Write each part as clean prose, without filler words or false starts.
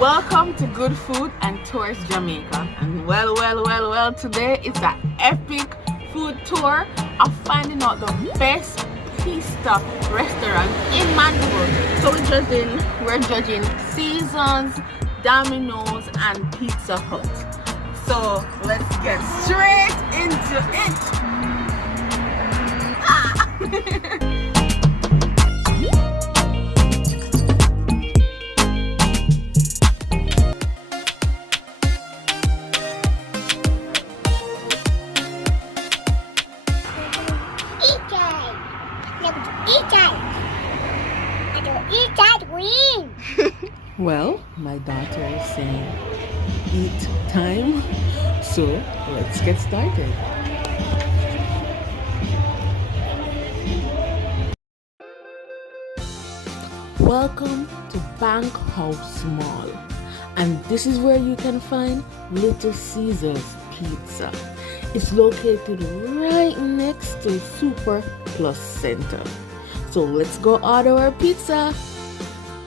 Welcome to Good Food and Tours Jamaica. And well, today it's an epic food tour of finding out the best pizza restaurant in Mandeville. So we're judging Caesars, Domino's, and Pizza Hut. So let's get straight into it. Well, my daughter is saying eat time, so let's get started. Welcome to Bank House Mall, and this is where you can find Lil Ceasars Pizza. It's located right next to Super Plus Center. So let's go order our pizza.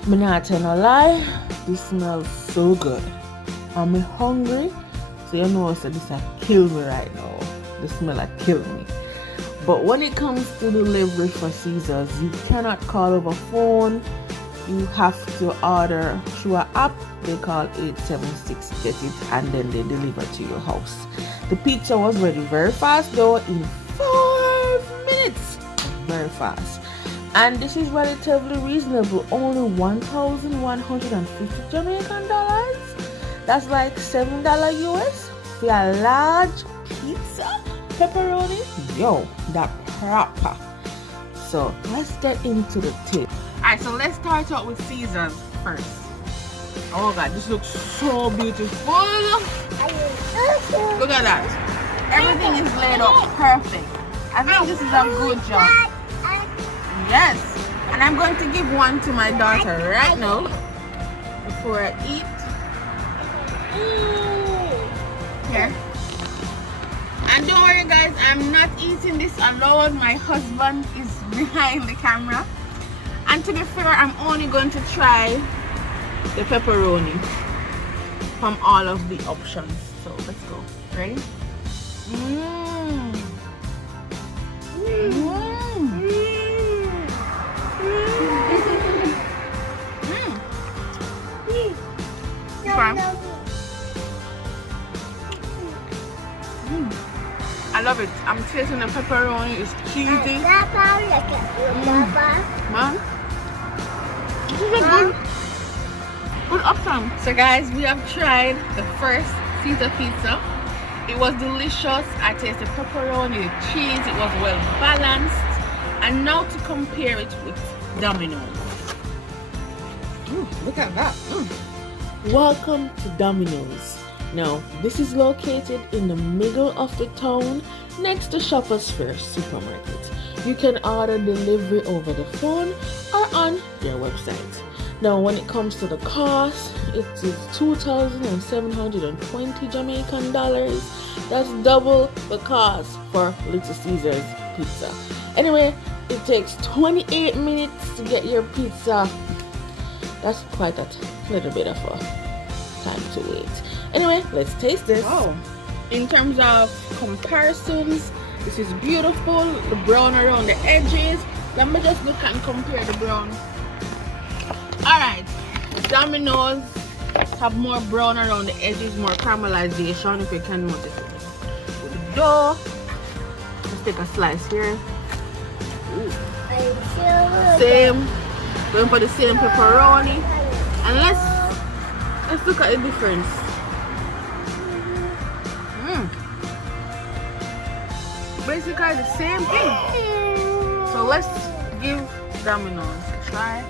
I'm not telling no lie, this smells so good. I'm hungry, so you know so this will kill me right now. The smell will kill me. But when it comes to delivery for Caesars, you cannot call over phone. You have to order through an app. They call 876 get it, and then they deliver to your house. The pizza was ready very fast though, in 5 minutes. Very fast. And this is relatively reasonable, only 1,150 Jamaican dollars. That's like $7 US for a large pizza, pepperoni. Yo, that proper. So let's get into the tip. Alright, so let's start out with Caesars first. Oh god, this looks so beautiful. Look at that. Everything is laid out perfect. I think this is a good job. Yes, and I'm going to give one to my daughter right now before I eat. Here. And don't worry guys, I'm not eating this alone. My husband is behind the camera. And to be fair, I'm only going to try the pepperoni from all of the options. So let's go. Ready? I love it. I'm tasting the pepperoni. It's cheesy. Man, this is a good option. So guys, we have tried the first Caesar pizza. It was delicious. I tasted pepperoni, the cheese. It was well balanced. And now to compare it with Domino's. Look at that. Welcome to Domino's. Now, this is located in the middle of the town next to Shoppers Fair supermarket. You can order delivery over the phone or on their website. Now, when it comes to the cost, it is 2,720 Jamaican dollars. That's double the cost for Lil Ceasars pizza. Anyway, it takes 28 minutes to get your pizza. That's quite a little bit of a time to wait. Anyway, let's taste this. Oh, in terms of comparisons, this is beautiful. The brown around the edges. Let me just look and compare the brown. Alright, Domino's have more brown around the edges, more caramelization, if you can notice it. With the dough, let's take a slice here. Same, going for the same pepperoni. And let's look at the difference. Basically the same thing. So let's give Domino's a try.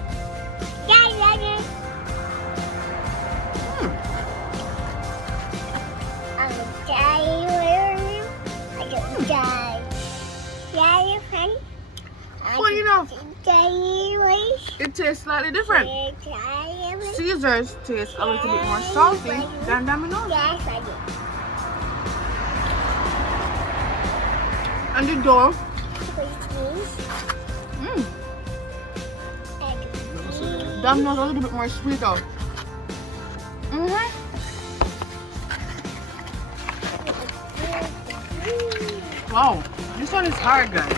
Well, you know, it tastes slightly different. Caesars tastes a little bit more salty than Domino's. And the dough. Domino's a little bit more sweet out. Oh, this one is hard, guys.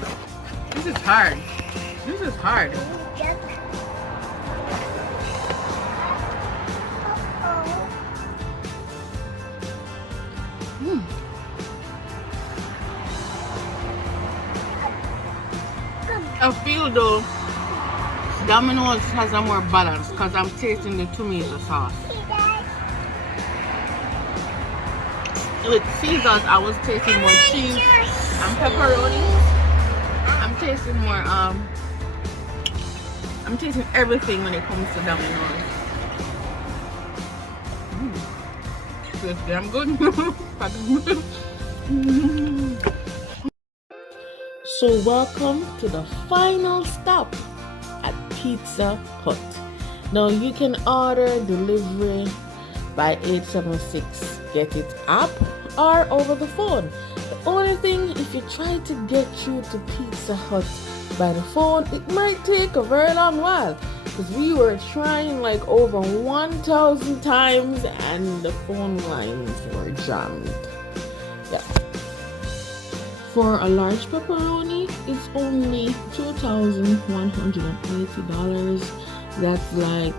This is hard. This is hard. I feel though Domino's has a more balance because I'm tasting the tomato sauce. With Caesars, I was tasting more cheese and pepperoni. I'm tasting everything when it comes to Domino's. It's damn good. So welcome to the final stop at Pizza Hut. Now you can order delivery by 876 Get It app or over the phone. The only thing, if you try to get through to Pizza Hut by the phone, it might take a very long while because we were trying like over 1,000 times and the phone lines were jammed. Yeah. For a large pepperoni, it's only $2,180. That's like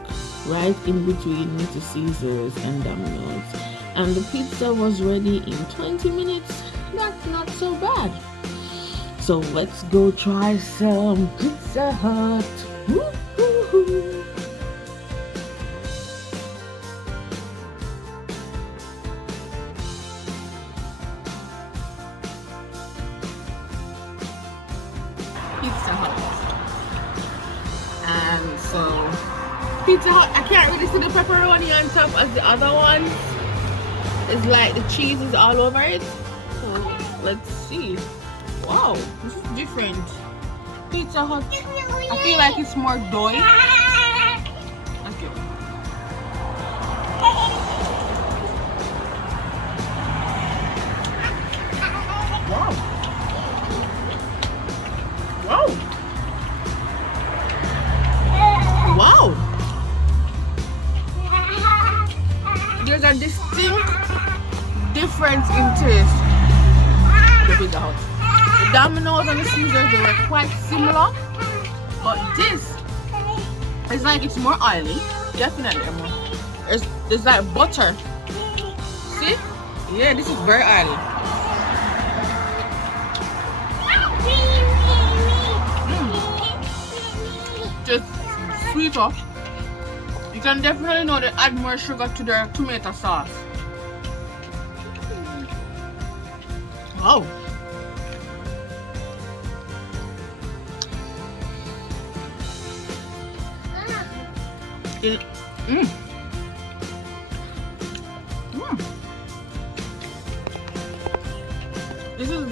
right in between Little Ceasars and Domino's. And the pizza was ready in 20 minutes. That's not so bad. So let's go try some Pizza Hut. Woo-hoo-hoo. Pizza Hut. And so Pizza Hut, I can't really see the pepperoni on top as the other one. It's like the cheese is all over it. So let's see. Wow, this is different. Pizza Hut, I feel like it's more doughy. Okay. Wow. Wow. Wow. There's a distinct difference in taste. The Pizza Hut. The Domino's and the Caesars, they were quite similar, but this is like it's more oily. Definitely more. It's like butter. See? Yeah, this is very oily. Just sweeter. You can definitely know they add more sugar to their tomato sauce. Wow.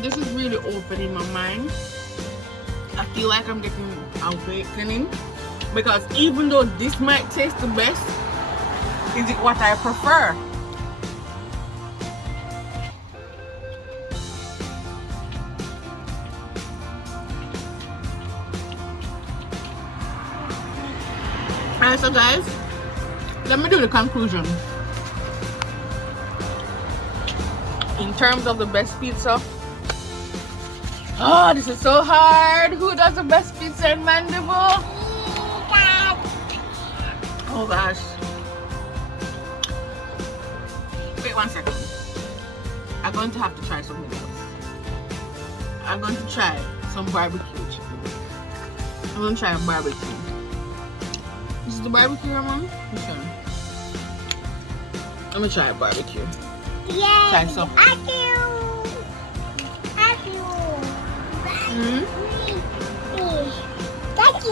This is really opening my mind. I feel like I'm getting awakening because even though this might taste the best, is it what I prefer? Alright, so guys, let me do the conclusion. In terms of the best pizza, oh, this is so hard. Who does the best pizza in Mandeville? Oh gosh. Wait 1 second. I'm going to have to try something else. I'm going to try some barbecue chicken. I'm going to try a barbecue. This is the barbecue, Mom? Okay. I'm going to try a barbecue. Yeah. Try some. I do. Mm-hmm. Thank you.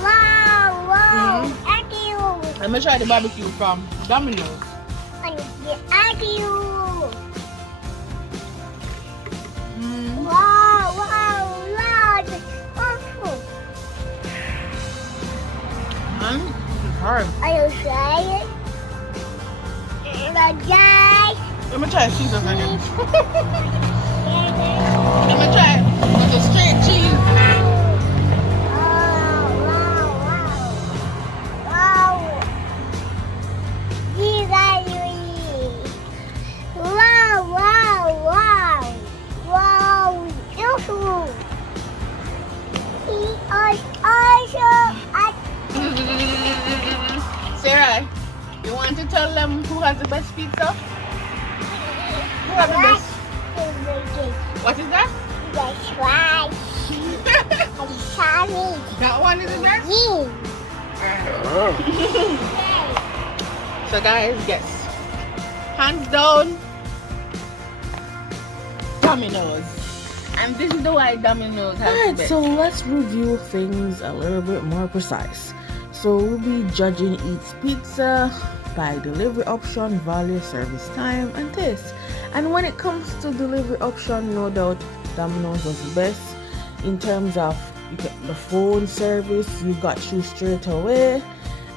Wow. Thank you. Let me try the barbecue from Domino's. Thank you. Wow. This is hard. Are you try it? Let me try Caesars again. Let me try with the straight cheese. Wow. These are you. Wow. You want to tell them who has the best pizza? Who has the best? What is that? That's right. I'm sorry. That one is the best? Yeah. So guys, guess. Hands down, Domino's. And this is the why Domino's has the best. So let's review things a little bit more precise. So we'll be judging each pizza by delivery option, value, service time, and taste. And when it comes to delivery option, no doubt Domino's was the best in terms of you get the phone service, you got you straight away.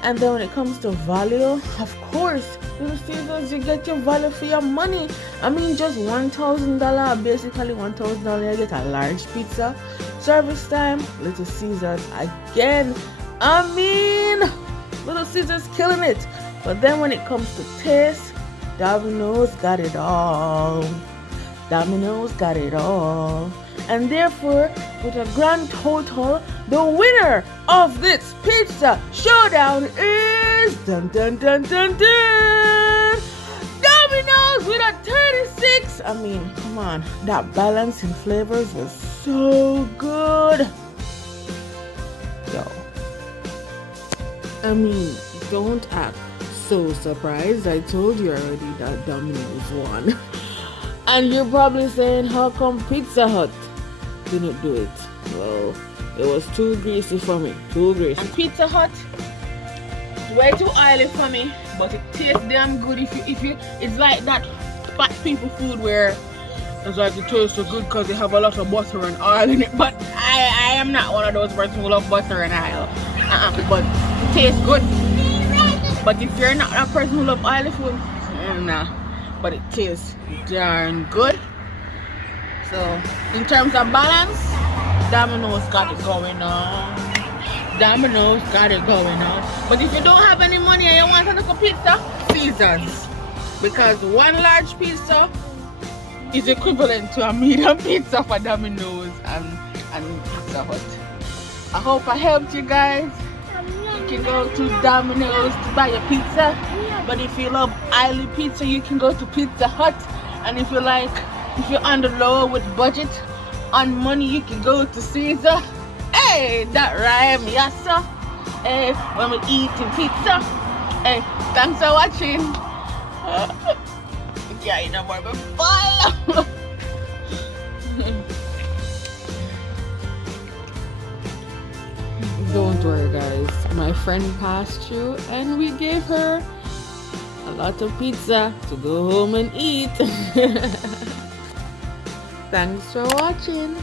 And then when it comes to value, of course, Little Ceasars, you get your value for your money. I mean, just $1,000, basically $1,000, you get a large pizza. Service time, Little Ceasars again. I mean, Little Ceasars killing it. But then when it comes to taste, Domino's got it all. Domino's got it all. And therefore, with a grand total, the winner of this pizza showdown is dun dun dun dun dun Domino's with a 36. I mean, come on, that balance in flavors was so good. Yo, I mean, don't act so surprised. I told you already that Domino's won. And you're probably saying, how come Pizza Hut didn't do it? Well, it was too greasy for me. Too greasy. And Pizza Hut, way too oily for me, but it tastes damn good. If you, it's like that fat people food where it's like it tastes so good because they have a lot of butter and oil in it. But I am not one of those persons who love butter and oil. But it tastes good. But if you're not a person who loves oily food, nah. But it tastes darn good. So in terms of balance, Domino's got it going on. Domino's got it going on. But if you don't have any money and you want a little pizza, Caesars. Because one large pizza is equivalent to a medium pizza for Domino's and Pizza Hut. I hope I helped you guys. You can go to Domino's to buy your pizza. But if you love oily pizza, you can go to Pizza Hut. And if you're on the low with budget on money, you can go to Caesar. Hey, that rhyme, yes sir. Hey, when we eating pizza. Hey, thanks for watching. Yeah, you know more before. Don't worry guys, my friend passed through and we gave her a lot of pizza to go home and eat. Thanks for watching.